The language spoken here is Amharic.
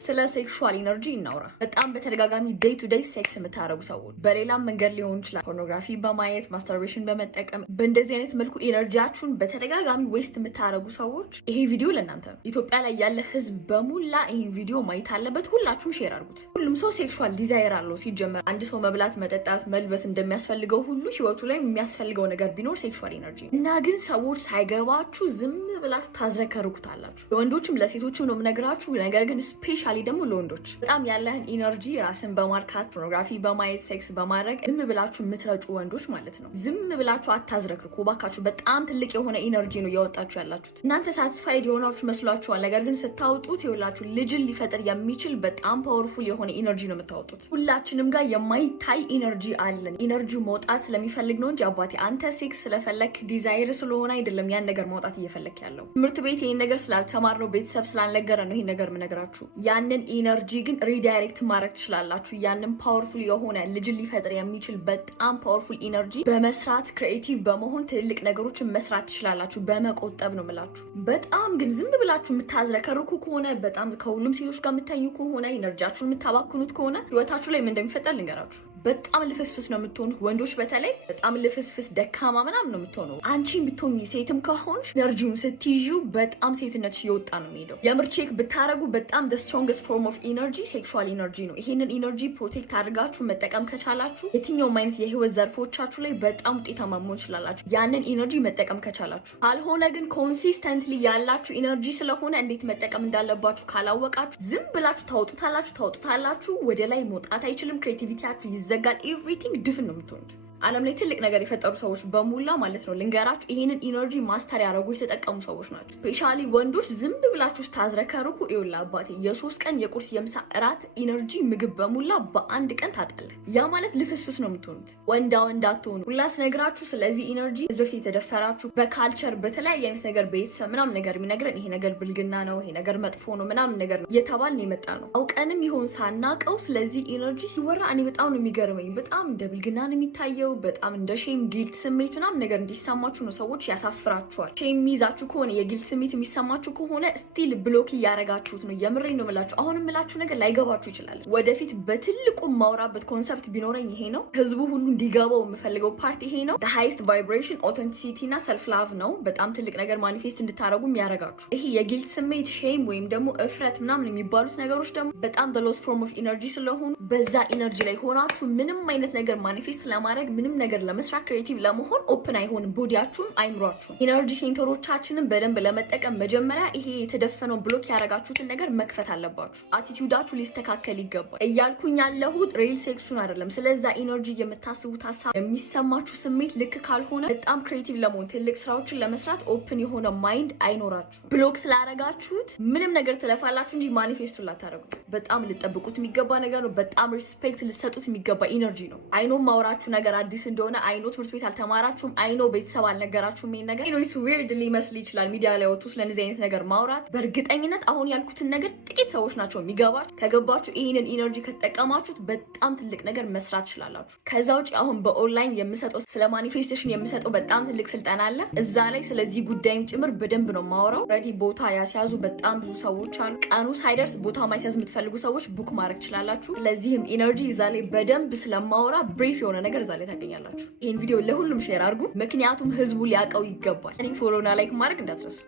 ስለ ሴክሹዋል ኢነርጂ እናውራ። በጣም በተደጋጋሚ ዴይ ቱ ዴይ ሴክስ የምታረጉ ሰዎች በሌላም መንገድ ሊሆን ይችላል፣ ፖርኖግራፊ በማየት ማስተርቤሽን በመጠቀም በእንደዚህ አይነት መልኩ ኢነርጂያችሁን በተደጋጋሚ ዌስት የምታረጉ ሰዎች ይሄ ቪዲዮ ለእናንተ ነው። ኢትዮጵያ ላይ ያለ ህዝብ በሙላ ይሄን ቪዲዮ ማየት አለበት። ሁላችሁም ሼር አድርጉት። ሁሉም ሰው ሴክሹዋል ዲዛይር አለው። ሲጀመር አንድ ሰው መብላት፣ መጠጣት፣ መልበስ እንደሚያስፈልገው ሁሉ ህይወቱ ላይ የሚያስፈልገው ነገር ቢኖር ሴክሹዋል ኢነርጂ እና ግን ሰዎች ሳይገባችሁ ዝም ብላችሁ ታዝረከርኩታላችሁ። ለወንዶችም ለሴቶችም ነው የምነግራችሁ። ነገር ግን ስፔሻሊ ደግሞ ለወንዶች በጣም ያለህን ኢነርጂ ራስን በማርካት ፖርኖግራፊ በማየት ሴክስ በማድረግ ዝም ብላችሁ የምትረጩ ወንዶች ማለት ነው። ዝም ብላችሁ አታዝረክርኩ ባካችሁ። በጣም ትልቅ የሆነ ኢነርጂ ነው እያወጣችሁ ያላችሁት። እናንተ ሳቲስፋይድ የሆናችሁ መስሏችኋል። ነገር ግን ስታወጡት ይኸውላችሁ ልጅን ሊፈጥር የሚችል በጣም ፓወርፉል የሆነ ኢነርጂ ነው የምታወጡት። ሁላችንም ጋር የማይታይ ኢነርጂ አለን። ኢነርጂው መውጣት ስለሚፈልግ ነው እንጂ አባቴ አንተ ሴክስ ስለፈለክ ዲዛይር ስለሆነ አይደለም ያን ነገር ማውጣት እየፈለክ ያለው። ትምህርት ቤት ይሄን ነገር ስላልተማርነው ቤተሰብ ስላልነገረ ነው ይሄን ነገር የምነግራችሁ። ያንን ኢነርጂ ግን ሪዳይሬክት ማድረግ ትችላላችሁ። ያንን ፓወርፉል የሆነ ልጅን ሊፈጥር የሚችል በጣም ፓወርፉል ኢነርጂ በመስራት ክሪኤቲቭ በመሆን ትልልቅ ነገሮችን መስራት ትችላላችሁ። በመቆጠብ ነው የምላችሁ። በጣም ግን ዝም ብላችሁ የምታዝረከርኩ ከሆነ በጣም ከሁሉም ሴቶች ጋር የምታኙ ከሆነ ኢነርጂያችሁን የምታባክኑት ከሆነ ህይወታችሁ ላይ ምን እንደሚፈጠር ልንገራችሁ። በጣም ልፍስፍስ ነው የምትሆኑት። ወንዶች በተለይ በጣም ልፍስፍስ ደካማ ምናምን ነው የምትሆነው። አንቺን ብትሆኚ ሴትም ከሆንሽ ኢነርጂውን ስትይዢው በጣም ሴትነትሽ እየወጣ ነው የሚሄደው። የምር ቼክ ብታረጉ በጣም the strongest form of energy ሴክሹዋል ኢነርጂ ነው። ይሄንን ኢነርጂ ፕሮቴክት አድርጋችሁ መጠቀም ከቻላችሁ የትኛውም አይነት የህይወት ዘርፎቻችሁ ላይ በጣም ውጤታማ መሆን ትችላላችሁ። ያንን ኢነርጂ መጠቀም ከቻላችሁ። ካልሆነ ግን ኮንሲስተንትሊ ያላችሁ ኢነርጂ ስለሆነ እንዴት መጠቀም እንዳለባችሁ ካላወቃችሁ ዝም ብላችሁ ታውጡታላችሁ። ወደ ላይ መውጣት አይችልም። ክሬቲቪቲያችሁ ዘጋል። ኤቭሪቲንግ ድፍን ነው የምትሆኑት። ዓለም ላይ ትልቅ ነገር የፈጠሩ ሰዎች በሙላ ማለት ነው ልንገራችሁ ይሄንን ኢነርጂ ማስተር ያደረጉ የተጠቀሙ ሰዎች ናቸው። ስፔሻሊ ወንዶች ዝም ብላችሁ ታዝረከርኩ ይውላ አባቴ የ3 ቀን የቁርስ የምሳ እራት ኢነርጂ ምግብ በሙላ በአንድ ቀን ታጣለ። ያ ማለት ልፍስፍስ ነው የምትሆኑት። ወንዳ አትሆኑ። ሁላስ ነግራችሁ ስለዚህ ኢነርጂ ህዝብ በፊት የተደፈራችሁ በካልቸር በተለያየ አይነት ነገር ቤተሰብ ምናምን ነገር የሚነግረን ይሄ ነገር ብልግና ነው፣ ይሄ ነገር መጥፎ ነው ምናምን ነገር ነው እየተባልን የመጣ ነው። አውቀንም ይሆን ሳናቀው ስለዚህ ኢነርጂ ሲወራ እኔ በጣም ነው የሚገርመኝ። በጣም እንደ ብልግና ነው የሚታየው። በጣም እንደ ሼም ጊልት ስሜት ምናምን ነገር እንዲሰማችሁ ነው። ሰዎች ያሳፍራችኋል። ሼም የሚይዛችሁ ከሆነ የጊልት ስሜት የሚሰማችሁ ከሆነ ስቲል ብሎክ እያረጋችሁት ነው። የምሬን ነው የምላችሁ። አሁን የምላችሁ ነገር ላይገባችሁ ይችላል። ወደፊት በትልቁ ማውራበት ኮንሰፕት ቢኖረኝ ይሄ ነው። ህዝቡ ሁሉ እንዲገባው የምፈልገው ፓርት ይሄ ነው። the highest vibration authenticity እና self love ነው። በጣም ትልቅ ነገር ማኒፌስት እንድታረጉ የሚያረጋችሁ ይሄ የጊልት ስሜት ሼም ወይም ደግሞ እፍረት ምናምን የሚባሉት ነገሮች ደግሞ በጣም the lowest form of energy ስለሆኑ በዛ ኢነርጂ ላይ ሆናችሁ ምንም አይነት ነገር ማኒፌስት ለማድረግ ምንም ነገር ለመስራት ክሬቲቭ ለመሆን ኦፕን አይሆንም። ቦዲያችሁም አይምሯችሁም። ኢነርጂ ሴንተሮቻችንን በደንብ ለመጠቀም መጀመሪያ ይሄ የተደፈነው ብሎክ ያረጋችሁትን ነገር መክፈት አለባችሁ። አቲቲዩዳችሁ ሊስተካከል ይገባል። እያልኩኝ ያለሁት ሪል ሴክሱን አይደለም። ስለዛ ኢነርጂ የምታስቡት ሀሳብ የሚሰማችሁ ስሜት ልክ ካልሆነ በጣም ክሬቲቭ ለመሆን ትልቅ ስራዎችን ለመስራት ኦፕን የሆነ ማይንድ አይኖራችሁ። ብሎክ ስላረጋችሁት ምንም ነገር ትለፋላችሁ እንጂ ማኒፌስቱን ላታረጉት። በጣም ልጠብቁት የሚገባ ነገር ነው። በጣም ሪስፔክት ልትሰጡት የሚገባ ኢነርጂ ነው። አይኖ ማውራችሁ ነገር አዲስ እንደሆነ አይኖ ትምህርት ቤት አልተማራችሁም፣ አይኖ ቤተሰብ አልነገራችሁም። ይሄን ነገር ኢትስ ዊርድ ሊመስል ይችላል ሚዲያ ላይ ወጥቶ ስለዚህ አይነት ነገር ማውራት። በእርግጠኝነት አሁን ያልኩትን ነገር ጥቂት ሰዎች ናቸው የሚገባችሁ። ከገባችሁ ይሄንን ኢነርጂ ከተጠቀማችሁት በጣም ትልቅ ነገር መስራት ትችላላችሁ። ከዛ ውጪ አሁን በኦንላይን የምሰጠው ስለ ማኒፌስቴሽን የምሰጠው በጣም ትልቅ ስልጠና አለ። እዛ ላይ ስለዚህ ጉዳይም ጭምር በደንብ ነው ማወራው። ኦልሬዲ ቦታ ያስያዙ በጣም ብዙ ሰዎች አሉ። ቀኑ ሳይደርስ ቦታ ማስያዝ የምትፈልጉ ሰዎች ቡክ ማድረግ ትችላላችሁ። ስለዚህም ኢነርጂ እዛ ላይ በደንብ ስለማወራ ብሪፍ የሆነ ነገር እዛ ላይ ታገኛላችሁ። ይህን ቪዲዮ ለሁሉም ሼር አድርጉ፣ ምክንያቱም ህዝቡ ሊያውቀው ይገባል። እኔ ፎሎና ላይክ ማድረግ እንዳትረሱ።